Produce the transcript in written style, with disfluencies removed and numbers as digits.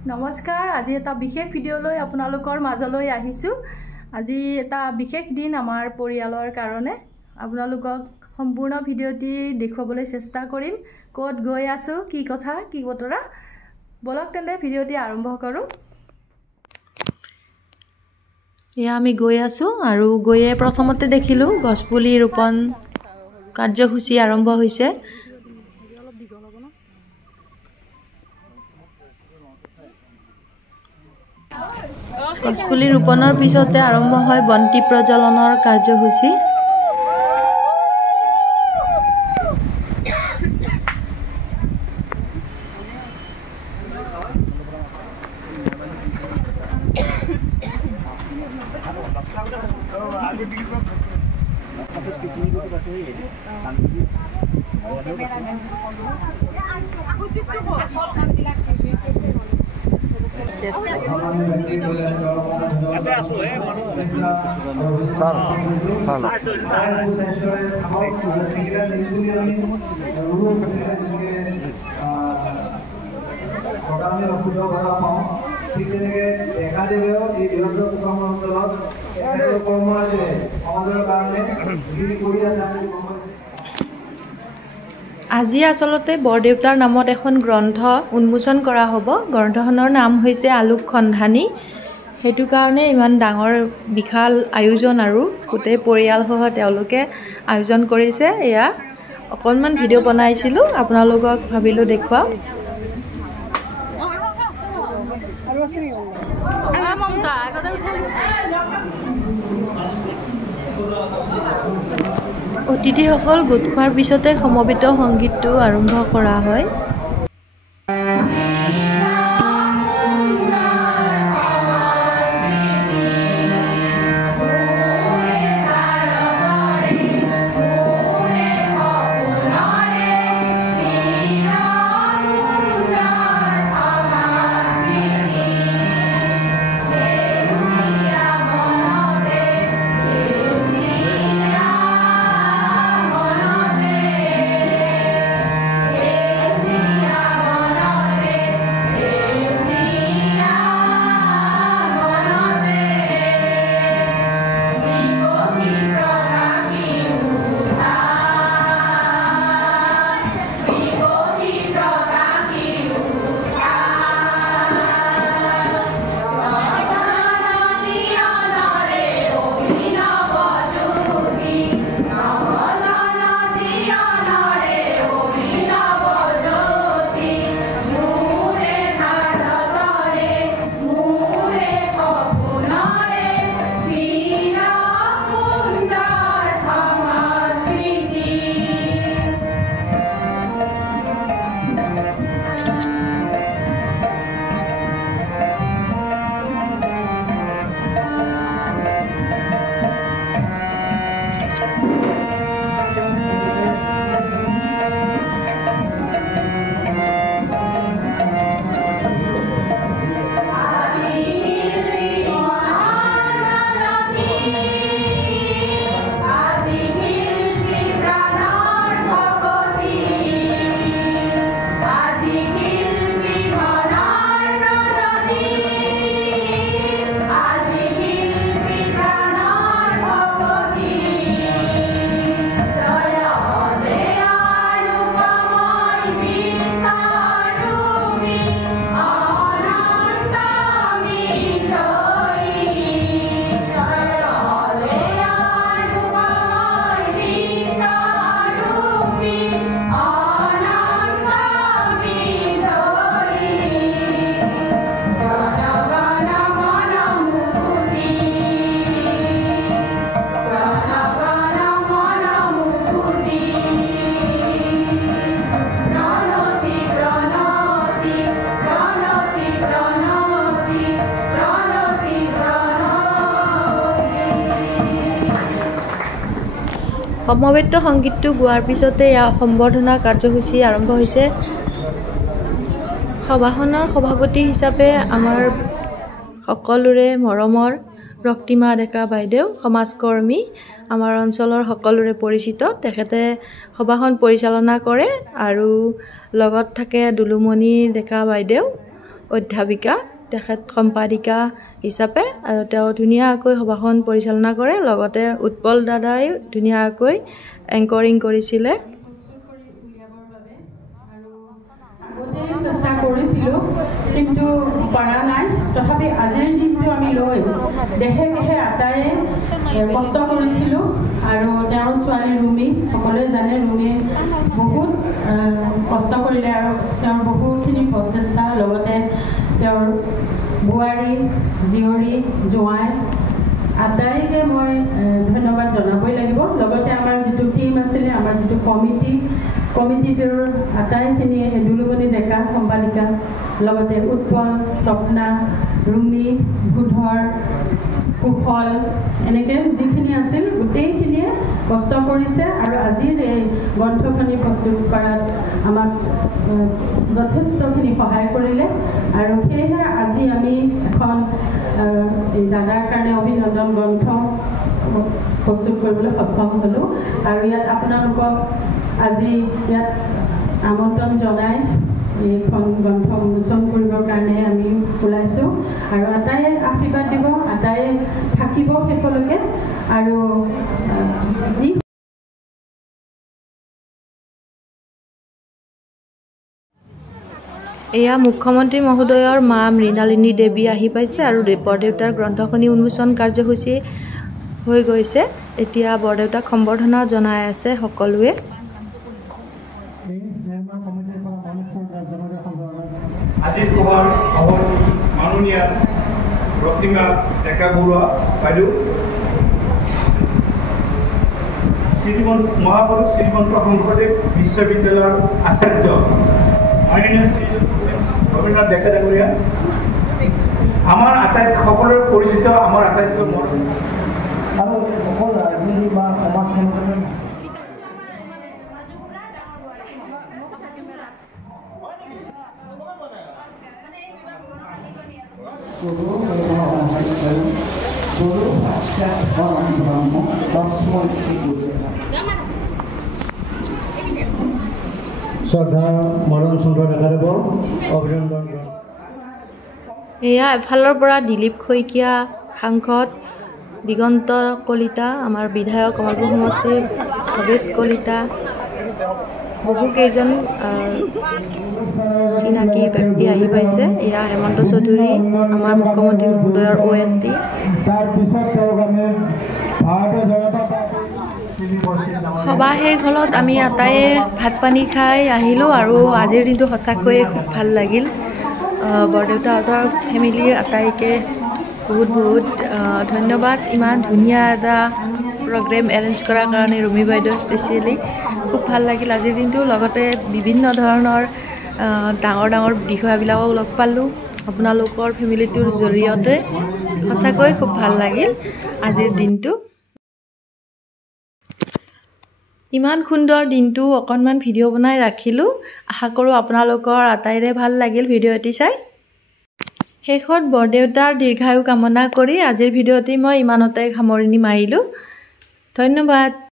নমস্কাৰ আজি এটা বিশেষ ভিডিঅ লৈ আপোনালোকৰ মাজলৈ আহিছো আজি এটা বিশেষ দিন আমাৰ পৰিয়ালৰ কাৰণে আপোনালোকক সম্পূৰ্ণ ভিডিঅটি দেখুৱাবলৈ চেষ্টা কৰিম ক'ত গৈ আছো কি কথা কি বতৰা বলক তেন্তে ভিডিঅটি আৰম্ভ কৰো ইয়া আমি গৈ আছো আৰু গৈয়ে প্ৰথমতে দেখিলো গছপুলি ৰোপণ কাৰ্যসূচী আৰম্ভ হৈছে গছপুলি ৰোপণৰ পিছতে আৰম্ভ হয় বন্তি প্ৰজ্বলনৰ কাৰ্যসূচী আজি আসলতে বৰদেউতাৰ নামত এখন গ্ৰন্থ উন্মোচন কৰা হ'ব গ্ৰন্থখনৰ নাম হৈছে আলোক খণ্ডানী হেতু কাৰণে ইমান ডাঙৰ বিশাল আয়োজন আৰু গোটেই পৰিয়াল সহ তেওঁলোকে আয়োজন কৰিছে এয়া অকনমান ভিডিঅ' বনাইছিলো আপোনালোকক ভাবিলো দেখুৱাও অতিথিসকল গোট খোৱাৰ পিছতে সমবেত সংগীতটো আৰম্ভ কৰা হয় সমবেত সংগীতটো গোৱাৰ পিছতে সম্বৰ্ধনা কাৰ্যসূচী আৰম্ভ হৈছে সভাখনৰ সভাপতি হিচাপে আমাৰ সকলোৰে মৰমৰ ৰক্তিমা ডেকা বাইদেউ সমাজকৰ্মী আমাৰ অঞ্চলৰ সকলোৰে পৰিচিত তেখেতে সভাখন পৰিচালনা কৰে আৰু লগত থাকে দুলুমণি ডেকা বাইদেউ অধ্যাপিকা তেখেত সম্পাদিকা হিচাপে আৰু তেওঁ ধুনীয়াকৈ সভাখন পৰিচালনা কৰে লগতে উৎপল দাদাই ধুনীয়াকৈ এংকৰিং কৰিছিলে চেষ্টা কৰিছিলোঁ কিন্তু পৰা নাই তথাপি আজিৰ দিনটো আমি লৈ দেহে দেহে আটায়ে কষ্ট কৰিছিলোঁ আৰু তেওঁৰ ছোৱালী ৰুমি সকলোৱে জানে ৰুমিয়ে বহুত কষ্ট কৰিলে আৰু তেওঁৰ বহুতখিনি প্ৰচেষ্টা লগতে তেওঁৰ বোৱাৰী জীয়ৰী জোঁৱাই আটাইকে মই ধন্যবাদ জনাবই লাগিব লগতে আমাৰ যিটো টিম আছিলে আমাৰ যিটো কমিটিটোৰ আটাইখিনি দুলুমণি ডেকা সম্পাদিকা লগতে উৎপল স্বপ্না ৰুমি ভূধৰ কুশল এনেকৈ যিখিনি আছিল গোটেইখিনিয়ে কষ্ট কৰিছে আৰু আজিৰ এই গ্ৰন্থখনি প্ৰস্তুত কৰাত আমাক যথেষ্টখিনি সহায় কৰিলে আৰু সেয়েহে আজি আমি এখন এই দাদাৰ কাৰণে অভিনন্দন গ্ৰন্থ প্ৰস্তুত কৰিবলৈ সক্ষম হ'লোঁ আৰু ইয়াত আপোনালোকক আজি ইয়াত আমন্ত্ৰণ জনাই এইখন গ্ৰন্থ উন্মোচন কৰিবৰ কাৰণে আমি ওলাইছোঁ আৰু আটায়ে আশীৰ্বাদ দিব আটায়ে থাকিব শেষলৈকে আৰু এয়া মুখ্যমন্ত্ৰী মহোদয়ৰ মা মৃণালিনী দেৱী আহি পাইছে আৰু বৰদেউতাৰ গ্ৰন্থখনি উন্মোচন কাৰ্যসূচী হৈ গৈছে এতিয়া বৰদেউতাক সম্বৰ্ধনা জনাই আছে সকলোৱে আজিৰ সভাৰ মাননীয় ৰক্তিমা ডেকা বৰুৱা বাইদেউ মহাপুৰুষ শ্ৰীমন্ত শংকৰদেৱ বিশ্ববিদ্যালয়ৰ আচাৰ্য মাননীয় শ্ৰী ৰবীন্দ্ৰনাথ ডেকা ডাঙৰীয়া আমাৰ সকলোৰে পৰিচিত আমাৰ আটাইতকৈ মৰম আৰু অকল ৰাজনীতি বা সমাজখনতে এয়া এফালৰ পৰা দিলীপ শইকীয়া সাংসদ দিগন্ত কলিতা আমাৰ বিধায়ক কমলপুৰ সমষ্টিৰ ভৱেশ কলিতা বহুকেইজন চিনাকি ব্যক্তি আহি পাইছে এয়া হেমন্ত চৌধুৰী আমাৰ মুখ্যমন্ত্ৰী মহোদয়ৰ OSD সভা শেষ হ'লত আমি আটায়ে ভাত পানী খাই আহিলোঁ আৰু আজিৰ দিনটো সঁচাকৈয়ে খুব ভাল লাগিল বৰদেউতাহঁতৰ ফেমিলিৰ আটাইকে বহুত ধন্যবাদ ইমান ধুনীয়া এটা প্ৰগ্ৰেম এৰেঞ্জ কৰাৰ কাৰণে ৰুমি বাইদেউ স্পেচিয়েলি খুব ভাল লাগিল আজিৰ দিনটো লগতে বিভিন্ন ধৰণৰ ডাঙৰ বিষয়াবিলাকক লগ পালোঁ আপোনালোকৰ ফেমিলিটোৰ জৰিয়তে সঁচাকৈ খুব ভাল লাগিল আজিৰ দিনটো ইমান সুন্দৰ দিনটো অকণমান ভিডিঅ' বনাই ৰাখিলোঁ আশা কৰোঁ আপোনালোকৰ আটাইৰে ভাল লাগিল ভিডিঅ' এটি চাই শেষত বৰদেউতাৰ দীৰ্ঘায়ু কামনা কৰি আজিৰ ভিডিঅ'টি মই ইমানতে সামৰণি মাৰিলোঁ ধন্যবাদ